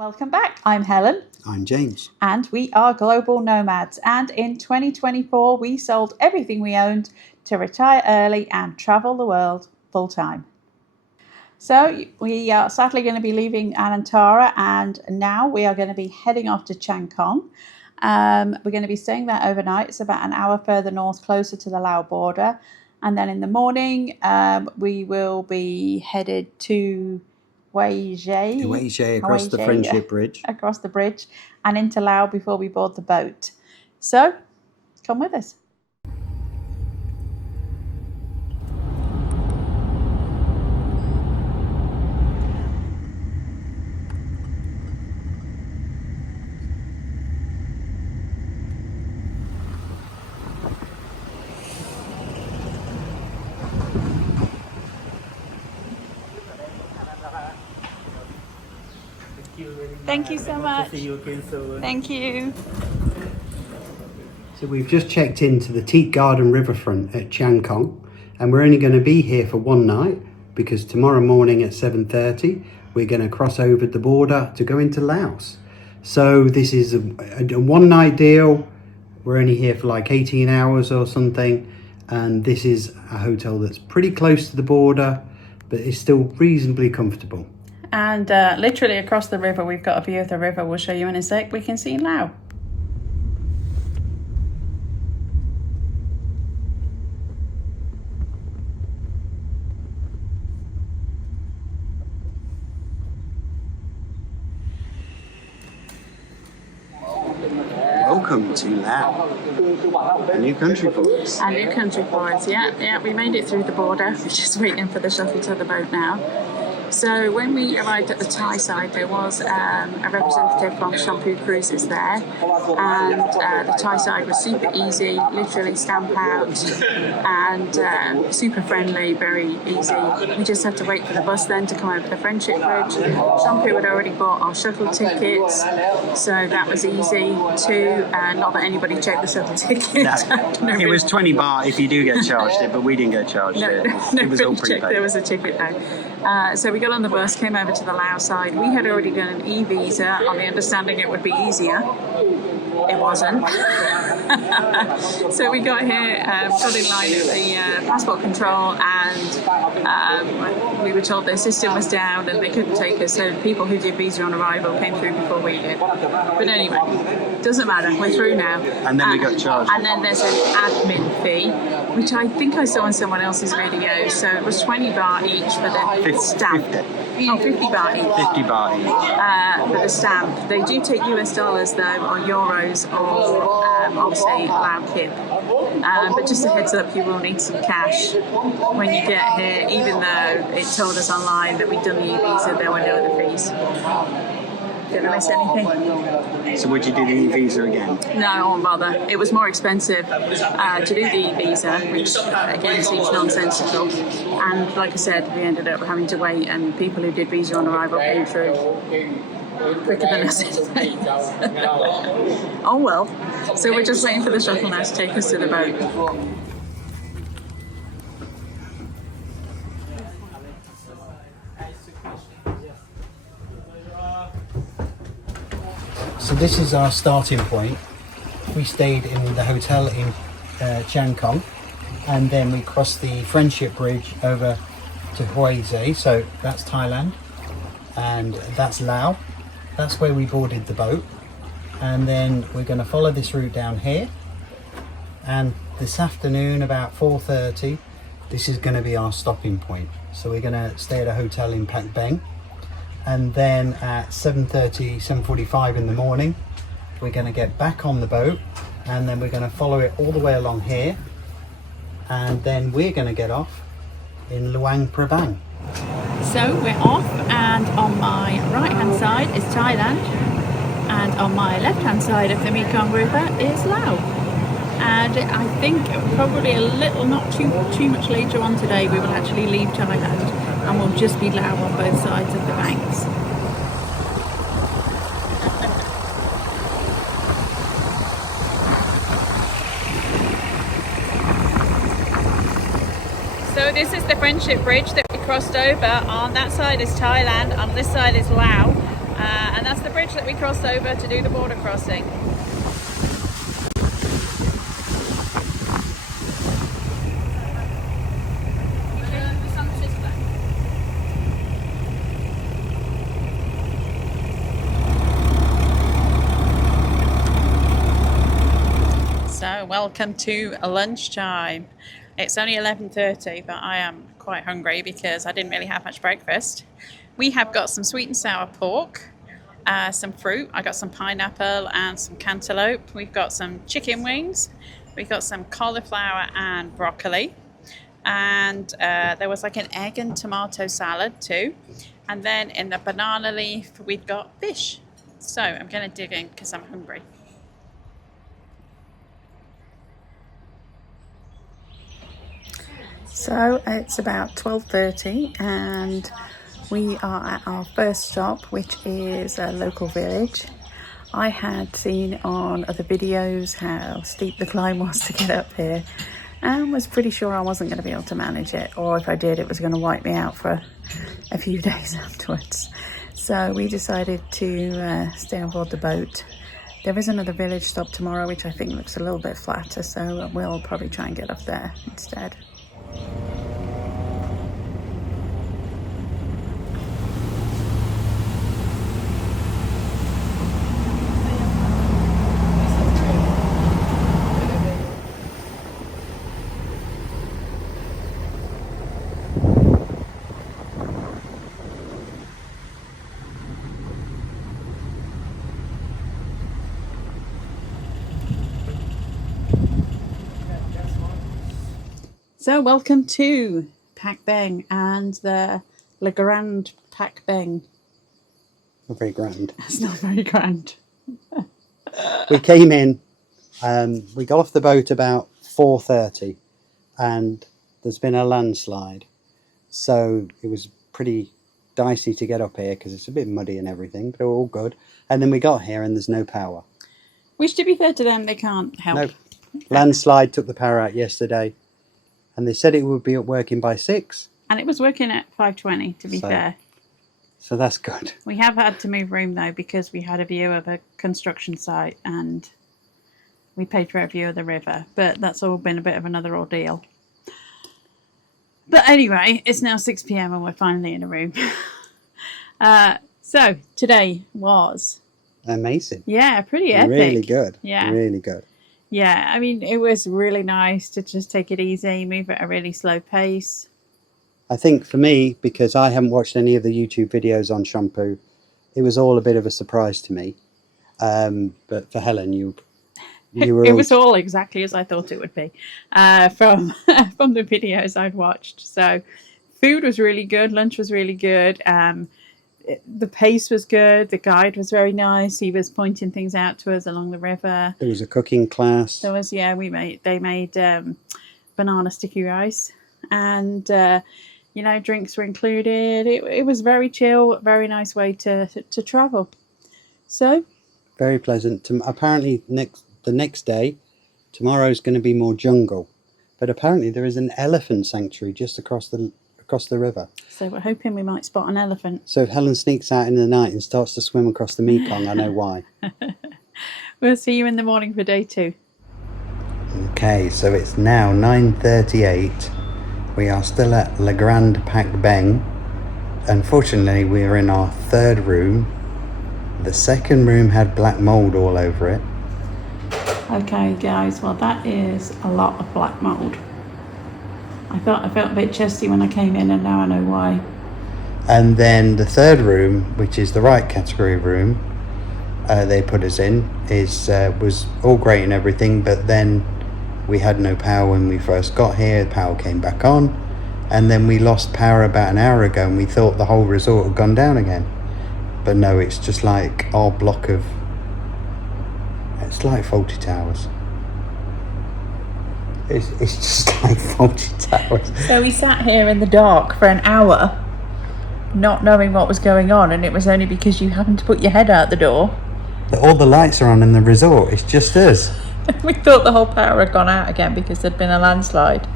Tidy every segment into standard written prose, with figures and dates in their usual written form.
Welcome back. I'm Helen. I'm James. And we are global nomads. And in 2024, we sold everything we owned to retire early and travel the world full time. So we are sadly going to be leaving Anantara, and now we are going to be heading off to Chiang Khong. We're going to be staying there overnight. It's about an hour further north, closer to the Lao border. And then in the morning, we will be headed to Huizhe, across the Friendship Bridge. Across the bridge and into Laos before we board the boat. So, come with us. Thank you so much. See you again soon. Thank you. So we've just checked into the Teak Garden Riverfront at Chiang Khong, and we're only going to be here for one night because tomorrow morning at 7:30 we're going to cross over the border to go into Laos. So this is a one night deal. We're only here for like 18 hours or something, and this is a hotel that's pretty close to the border but is still reasonably comfortable. And literally across the river, we've got a view of the river. We'll show you in a sec. We can see Laos. Welcome to Laos, a new country for us. A new country for us, yeah. We made it through the border. We're just waiting for the shuttle to the boat now. So when we arrived at the Thai side, there was a representative from Shompoo Cruises there, and the Thai side was super easy, literally stamp out, and super friendly, very easy. We just had to wait for the bus then to come over the Friendship Bridge. Shompoo had already bought our shuttle tickets, so that was easy too. Not that anybody checked the shuttle ticket. No, it was 20 baht if you do get charged it, but we didn't get charged it. It was all prepaid. There was a ticket though. So we got on the bus, came over to the Laos side. We had already done an e-visa on the understanding it would be easier. It wasn't. So we got here, got in line at the passport control, and we were told their system was down and they couldn't take us, so people who did visa on arrival came through before we did. But anyway, doesn't matter, we're through now. And then we got charged. And then there's an admin fee, which I think I saw on someone else's video. So it was 20 baht each for the stamp. 50 baht each. 50 baht each. For the stamp. They do take US dollars though, or euros, or obviously Lao kip. But just a heads up, you will need some cash when you get here, even though it told us online that we'd done the e-visa, there were no other fees. Did I miss anything? So would you do the e-visa again? No, I won't bother. It was more expensive to do the e-visa, which again seems nonsensical. And like I said, we ended up having to wait, and people who did visa on arrival came through quicker than us. Oh well. So we're just waiting for the shuttle now to take us to the boat. So this is our starting point. We stayed in the hotel in Chiang Khong, and then we crossed the Friendship Bridge over to Huizhe. So that's Thailand, and that's Laos. That's where we boarded the boat, and then we're going to follow this route down here. And this afternoon, about 4:30, this is going to be our stopping point. So we're going to stay at a hotel in Pak Beng. And then at 7:45 in the morning, we're going to get back on the boat, and then we're going to follow it all the way along here, and then we're going to get off in Luang Prabang. So we're off, and on my right hand side is Thailand, and on my left hand side of the Mekong River is Laos. And I think probably a little, not too much later on today, we will actually leave Thailand, and we'll just be Laos on both sides of the banks. So this is the Friendship Bridge that we crossed over. On that side is Thailand, on this side is Laos, and that's the bridge bridge that we crossed over to do the border crossing. So welcome to lunchtime. It's only 11:30, but I am quite hungry because I didn't really have much breakfast. We have got some sweet and sour pork, some fruit. I got some pineapple and some cantaloupe. We've got some chicken wings. We've got some cauliflower and broccoli. And there was like an egg and tomato salad too. And then in the banana leaf, we've got fish. So I'm going to dig in because I'm hungry. So it's about 12:30 and we are at our first stop, which is a local village. I had seen on other videos how steep the climb was to get up here and was pretty sure I wasn't going to be able to manage it, or if I did it was going to wipe me out for a few days afterwards. So we decided to stay on board the boat. There is another village stop tomorrow which I think looks a little bit flatter, so we'll probably try and get up there instead. So welcome to Pak Beng and the Grand Pak Beng. Not very grand. It's not very grand. We came in, we got off the boat about 4:30 and there's been a landslide. So it was pretty dicey to get up here because it's a bit muddy and everything, but all good. And then we got here and there's no power. Which, to be fair to them, they can't help. Nope. Landslide took the power out yesterday. And they said it would be working by 6. And it was working at 5:20, to be fair. So that's good. We have had to move room, though, because we had a view of a construction site and we paid for a view of the river. But that's all been a bit of another ordeal. But anyway, it's now 6 p.m. and we're finally in a room. So today was... amazing. Yeah, pretty epic. Really good. Yeah. Really good. Yeah, I mean, it was really nice to just take it easy, move at a really slow pace. I think for me, because I haven't watched any of the YouTube videos on Shompoo, it was all a bit of a surprise to me. But for Helen, you were... It was all exactly as I thought it would be from the videos I'd watched. So food was really good, lunch was really good. The pace was good. The guide was very nice. He was pointing things out to us along the river. There was a cooking class. There was, yeah, they made banana sticky rice, and drinks were included. It was very chill, very nice way to travel. So very pleasant. Apparently the next day, tomorrow's going to be more jungle, but apparently there is an elephant sanctuary just across the river. So we're hoping we might spot an elephant. So if Helen sneaks out in the night and starts to swim across the Mekong, I know why. We'll see you in the morning for day 2. Okay, so it's now 9:38. We are still at Grand Pak Beng. Unfortunately, we are in our third room. The second room had black mold all over it. Okay, guys, well, that is a lot of black mold. I felt a bit chesty when I came in, and now I know why. And then the third room, which is the right category room, they put us in, was all great and everything, but then we had no power when we first got here. The power came back on, and then we lost power about an hour ago, and we thought the whole resort had gone down again. But no, it's just like our block of... It's like Fawlty Towers. It's just like Fawlty Towers. So we sat here in the dark for an hour, not knowing what was going on, and it was only because you happened to put your head out the door. All the lights are on in the resort. It's just us. We thought the whole power had gone out again because there'd been a landslide.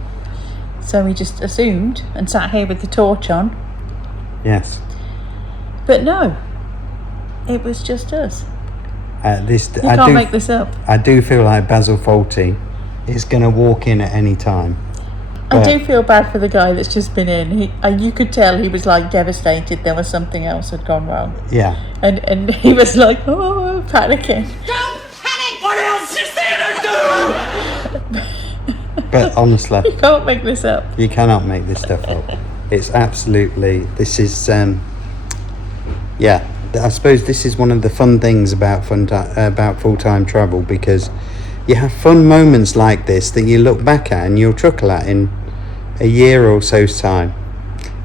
So we just assumed and sat here with the torch on. Yes. But no. It was just us. You can't make this up. I do feel like Basil Fawlty is going to walk in at any time. I do feel bad for the guy that's just been in. You could tell he was like devastated. There was something else had gone wrong. Yeah. And he was like, oh, panicking. Don't panic! What else is there to do? But honestly, You can't make this up. you cannot make this stuff up. It's absolutely, this is, yeah, I suppose this is one of the fun things about full-time travel, because you have fun moments like this that you look back at and you'll chuckle at in a year or so's time,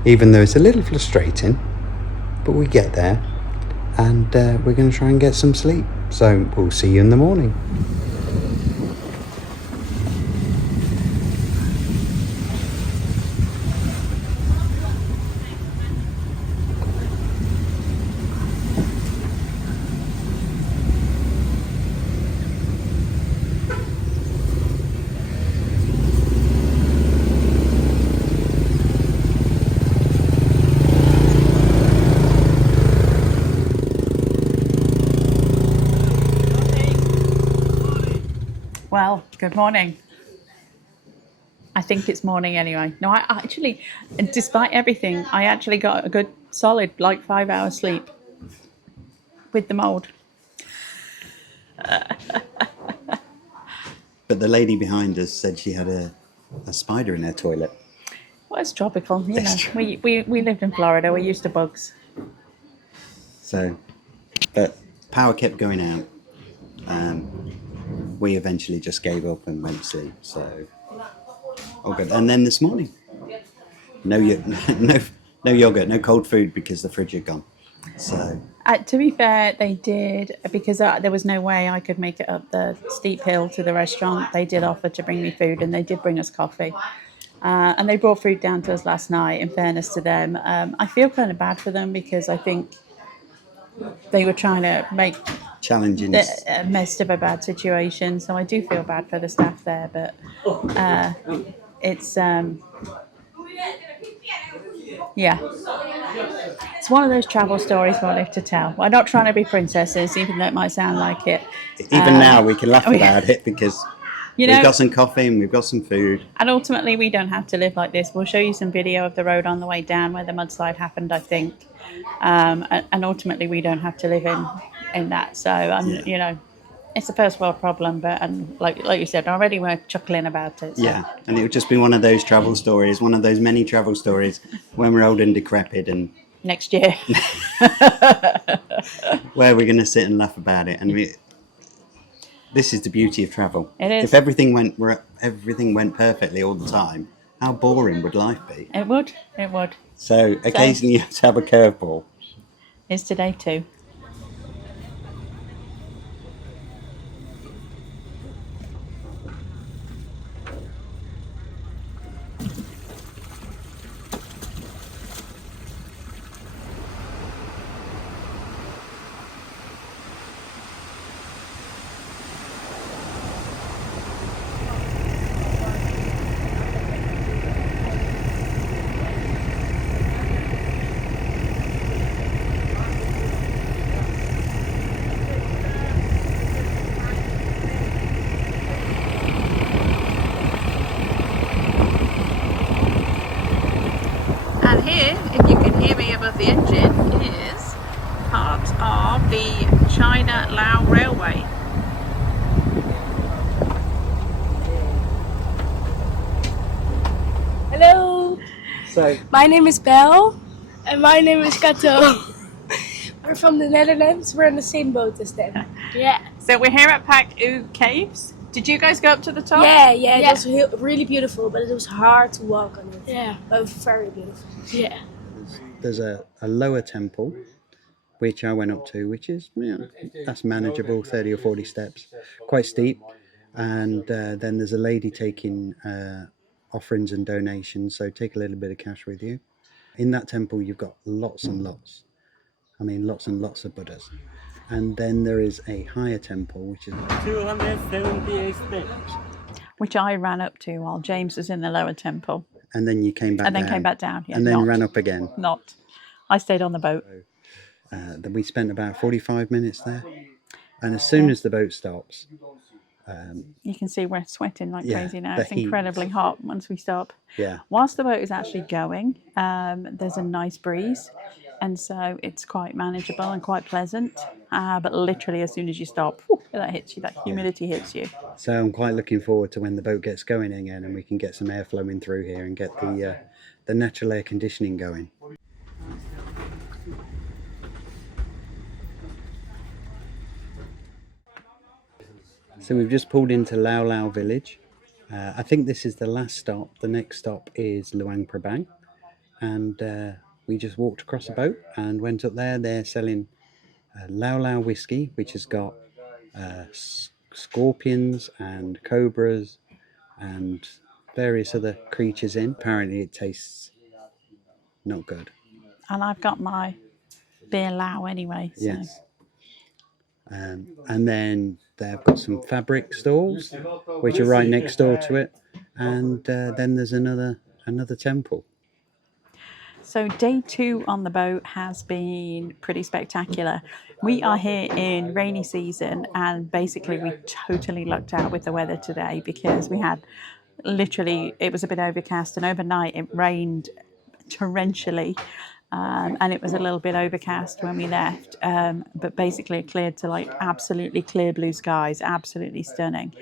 even though it's a little frustrating, but we get there, and we're going to try and get some sleep. So we'll see you in the morning. Well, good morning. I think it's morning anyway. No, I actually, despite everything, I actually got a good solid, like 5 hours sleep with the mold. But the lady behind us said she had a spider in her toilet. Well, it's tropical, you know. We lived in Florida. We're used to bugs. So, but power kept going out. We eventually just gave up and went to sleep. So, all good. And then this morning, no yogurt, no cold food because the fridge had gone. So, to be fair, they did, because there was no way I could make it up the steep hill to the restaurant. They did offer to bring me food, and they did bring us coffee. And they brought food down to us last night, in fairness to them. I feel kind of bad for them, because I think they were trying to make challenging the mess of a bad situation. So I do feel bad for the staff there, but it's yeah, it's one of those travel stories we'll live to tell. We're not trying to be princesses, even though it might sound like it. Even now we can laugh about it, because we've got some coffee and we've got some food. And ultimately we don't have to live like this. We'll show you some video of the road on the way down where the mudslide happened, I think. And ultimately we don't have to live in that. So, you know, it's a first world problem, but like you said, already we're chuckling about it. So. Yeah, and it would just be one of those travel stories, one of those many travel stories when we're old and decrepit, and next year where we're going to sit and laugh about it. And this is the beauty of travel. It is. If everything went perfectly all the time, how boring would life be? It would. So occasionally you have to have a curveball. Is today too. And here, if you can hear me above the engine, is part of the China-Lao Railway. Hello, So my name is Belle. And my name is Cato. We're from the Netherlands. We're on the same boat as them. Yeah. So we're here at Pak Beng Caves. Did you guys go up to the top? Yeah. It was really beautiful, but it was hard to walk on it. Yeah. But very beautiful. Yeah. there's a lower temple, which I went up to, which is, that's manageable, 30 or 40 steps, quite steep. And then there's a lady taking offerings and donations, so take a little bit of cash with you. In that temple, you've got lots and lots of Buddhas. And then there is a higher temple, which is 278 steps. Which I ran up to while James was in the lower temple. And then you came back And then down. came back down. Yeah, and then not. ran up again. Not. I stayed on the boat. That we spent about 45 minutes there. And as soon as the boat stops, You can see we're sweating like Yeah, crazy now. the It's heat. incredibly hot once we stop. yeah, Whilst the boat is actually going, there's a nice breeze, and so it's quite manageable and quite pleasant. But literally, as soon as you stop, whew, that hits you. That humidity hits you. so I'm quite looking forward to when the boat gets going again and we can get some air flowing through here and get the natural air conditioning going. So we've just pulled into Lao Lao Village. I think this is the last stop. The next stop is Luang Prabang, and we just walked across a boat and went up there. They're selling Lao Lao whiskey, which has got scorpions and cobras and various other creatures in. Apparently it tastes not good. And I've got my beer Lao anyway. So. Yes. And then they've got some fabric stalls, which are right next door to it. And then there's another temple. So day 2 on the boat has been pretty spectacular. We are here in rainy season, and basically we totally lucked out with the weather today because we had literally, it was a bit overcast, and overnight it rained torrentially. And it was a little bit overcast when we left, but basically it cleared to like absolutely clear blue skies, absolutely stunning.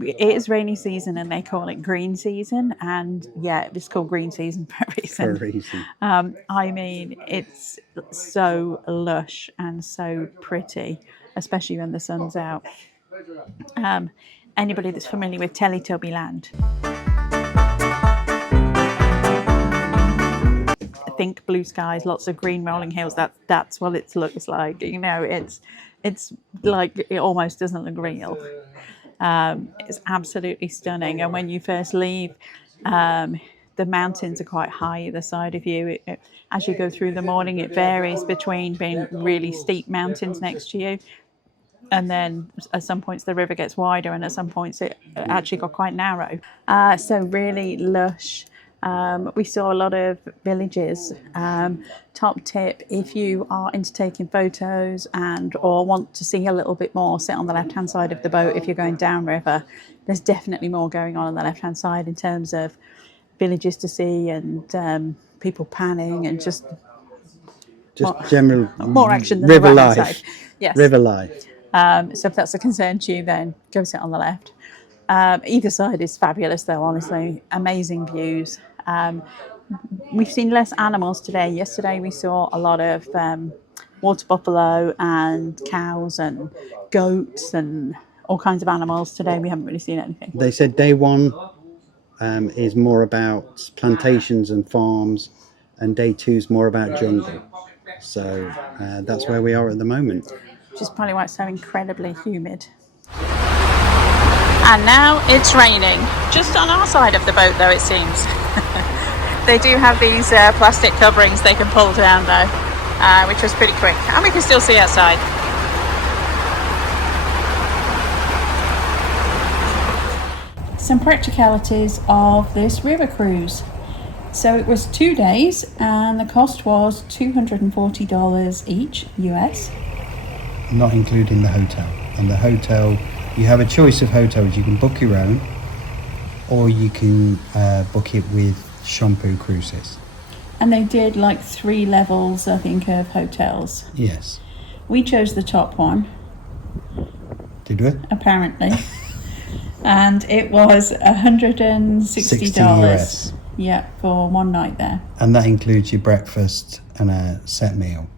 It is rainy season and they call it green season, and yeah, it's called green season for a reason. For a reason. I mean, it's so lush and so pretty, especially when the sun's out. Anybody that's familiar with Teletubby Land, think blue skies, lots of green rolling hills. That's what it looks like. You know, it's like it almost doesn't look real. It's absolutely stunning. And when you first leave, the mountains are quite high either side of you. As you go through the morning, it varies between being really steep mountains next to you, and then at some points the river gets wider, and at some points it actually got quite narrow. So really lush. We saw a lot of villages. Top tip, if you are into taking photos or want to see a little bit more, sit on the left hand side of the boat. If you're going downriver, there's definitely more going on the left hand side in terms of villages to see and people panning and just general more action than river the right life. hand side. Yes. River life. So if that's a concern to you, then go sit on the left. Either side is fabulous though, honestly. Amazing views. We've seen less animals today. Yesterday we saw a lot of water buffalo and cows and goats and all kinds of animals. Today we haven't really seen anything. They said day 1 is more about plantations and farms, and day 2 is more about jungle. So that's where we are at the moment. Which is probably why it's so incredibly humid. And now it's raining. Just on our side of the boat though, it seems. They do have these plastic coverings they can pull down though, which was pretty quick. And we can still see outside. Some practicalities of this river cruise. So it was 2 days and the cost was $240 each US. Not including the hotel. And the hotel, you have a choice of hotels. You can book your own, or you can book it with Shompoo Cruises. And they did like 3 levels, I think, of hotels. Yes. We chose the top one, Did we? apparently. And it was $160. 60 US. Yeah, for 1 night there. And that includes your breakfast and a set meal.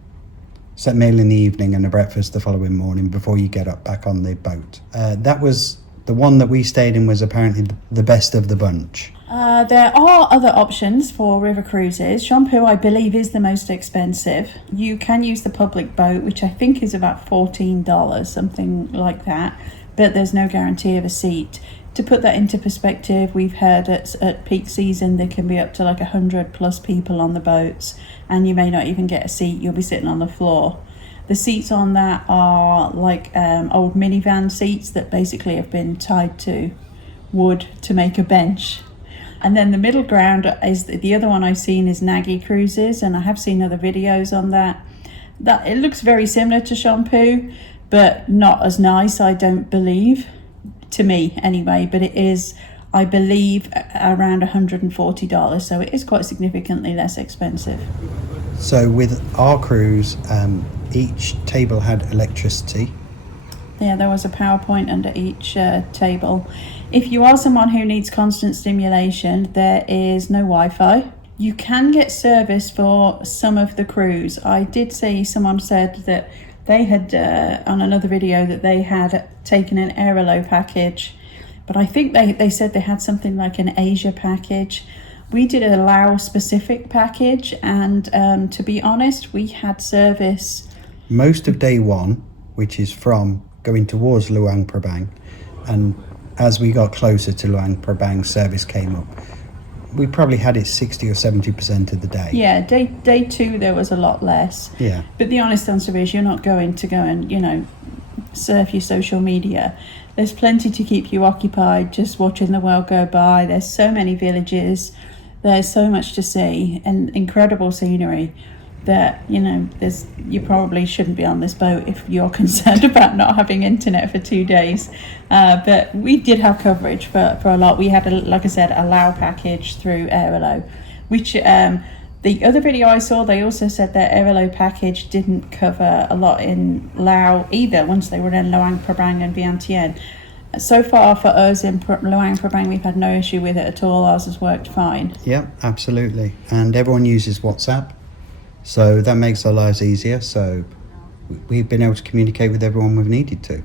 Set meal in the evening and a breakfast the following morning before you get up back on the boat. That was the one that we stayed in, was apparently the best of the bunch. There are other options for river cruises. Shompoo, I believe, is the most expensive. You can use the public boat, which I think is about $14, something like that, but there's no guarantee of a seat. To put that into perspective, we've heard at peak season there can be up to like 100 plus people on the boats, and you may not even get a seat. You'll be sitting on the floor. The seats on that are like old minivan seats that basically have been tied to wood to make a bench. And then the middle ground is the other one I've seen is Nagi Cruises, and I have seen other videos on that. That it looks very similar to Shompoo, but not as nice, I don't believe, to me anyway. But it is, I believe, around $140, so it is quite significantly less expensive. So with our cruise, each table had electricity. Yeah, there was a PowerPoint under each table. If you are someone who needs constant stimulation, there is no Wi-Fi. You can get service for some of the cruise. I did see someone said that they had, on another video, that they had taken an Aerolo package, but I think they said they had something like an Asia package. We did a Laos specific package, and to be honest, we had service Most of day one, which is from going towards Luang Prabang, and as we got closer to Luang Prabang, service came up. We probably had it 60 or 70% of the day. Yeah, day two there was a lot less. Yeah. But the honest answer is you're not going to go and, surf your social media. There's plenty to keep you occupied just watching the world go by. There's so many villages. There's so much to see and incredible scenery that, you probably shouldn't be on this boat if you're concerned about not having internet for 2 days. But we did have coverage for a lot. We had, like I said, a Lao package through Aerolo, which the other video I saw, they also said their Aerolo package didn't cover a lot in Lao either once they were in Luang Prabang and Vientiane. So far for us in Luang Prabang, we've had no issue with it at all. Ours has worked fine. Yeah, absolutely. And everyone uses WhatsApp. So that makes our lives easier. So we've been able to communicate with everyone we've needed to.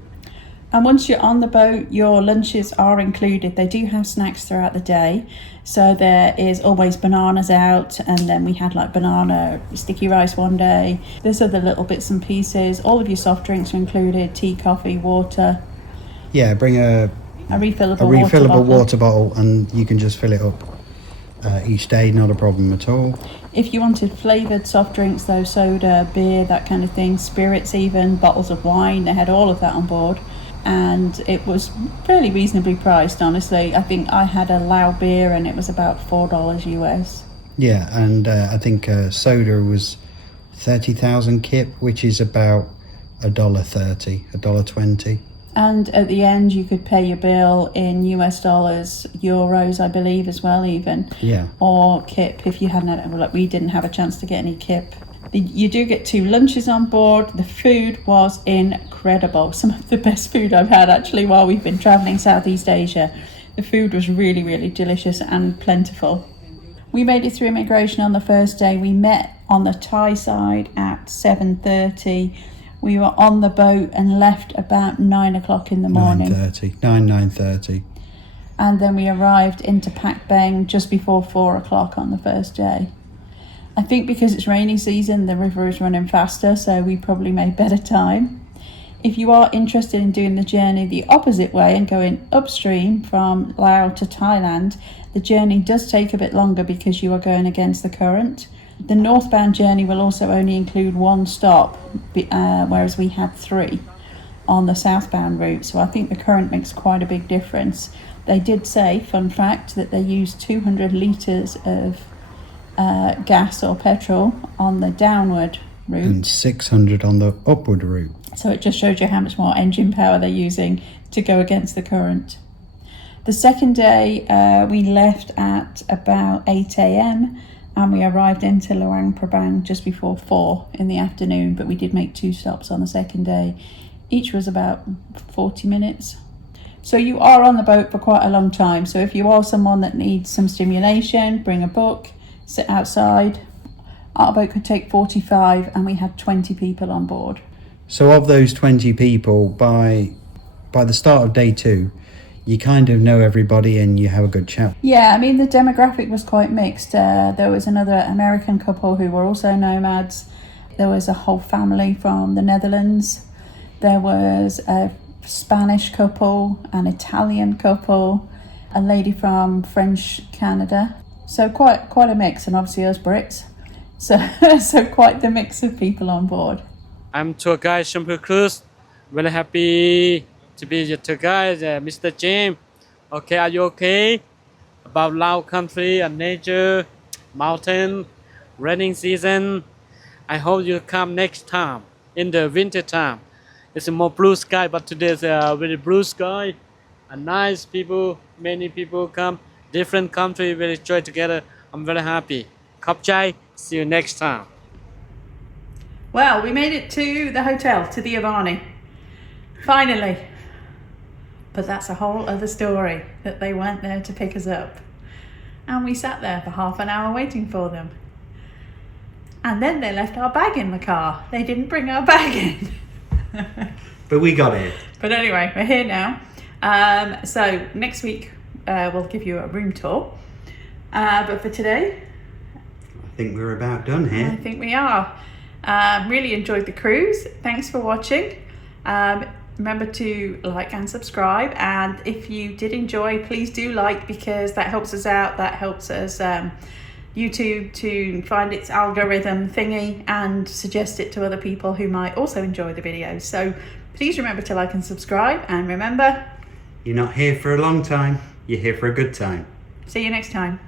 And once you're on the boat, your lunches are included. They do have snacks throughout the day. So there is always bananas out, and then we had like banana sticky rice one day. There's other little bits and pieces. All of your soft drinks are included, tea, coffee, water. Yeah, bring a refillable water bottle, and you can just fill it up each day, not a problem at all. If you wanted flavoured soft drinks though, soda, beer, that kind of thing, spirits even, bottles of wine, they had all of that on board. And it was fairly reasonably priced, honestly. I think I had a Lao beer and it was about $4 US. Yeah, and I think soda was 30,000 kip, which is about $1.30, $1.20. And at the end, you could pay your bill in US dollars, euros, I believe, as well, even. Yeah. Or kip if you hadn't. Well, we didn't have a chance to get any kip. You do get 2 lunches on board. The food was incredible. Some of the best food I've had actually while we've been travelling Southeast Asia. The food was really, really delicious and plentiful. We made it through immigration on the first day. We met on the Thai side at 7:30. We were on the boat and left about 9 o'clock in the morning. 9:30. And then we arrived into Pak Beng just before 4 o'clock on the first day. I think because it's rainy season, the river is running faster, so we probably made better time. If you are interested in doing the journey the opposite way and going upstream from Laos to Thailand, the journey does take a bit longer because you are going against the current. The northbound journey will also only include 1 stop, whereas we had 3 on the southbound route, so I think the current makes quite a big difference. They did say, fun fact, that they used 200 litres of gas or petrol on the downward route. And 600 on the upward route. So it just shows you how much more engine power they're using to go against the current. The second day, we left at about 8 a.m. and we arrived into Luang Prabang just before 4 in the afternoon, but we did make 2 stops on the second day. Each was about 40 minutes. So you are on the boat for quite a long time. So if you are someone that needs some stimulation, bring a book, sit outside. Our boat could take 45 and we had 20 people on board. So of those 20 people, by the start of day 2, you kind of know everybody and you have a good chat. Yeah, I mean, the demographic was quite mixed. There was another American couple who were also nomads. There was a whole family from the Netherlands. There was a Spanish couple, an Italian couple, a lady from French Canada. So quite a mix, and obviously us Brits. So quite the mix of people on board. I'm tour guide Shompoo Cruises. Very happy to be your tour guide, Mr. James. Okay, are you okay? about Lao country and nature, mountain, raining season. I hope you come next time in the winter time. It's a more blue sky, but today's a very blue sky and nice people. Many people come, different country, we enjoy together. I'm very happy. Khop chai, see you next time. Well, we made it to the hotel, to the Avani. Finally. But that's a whole other story, that they weren't there to pick us up. And we sat there for half an hour waiting for them. And then they left our bag in the car. They didn't bring our bag in. But we got it. But anyway, we're here now. So next week we'll give you a room tour. But for today, I think we're about done here. I think we are. Really enjoyed the cruise. Thanks for watching. Remember to like and subscribe. And if you did enjoy, please do like, because that helps us out. That helps us YouTube to find its algorithm thingy and suggest it to other people who might also enjoy the videos. So please remember to like and subscribe, and remember, You're not here for a long time, you're here for a good time. see you next time.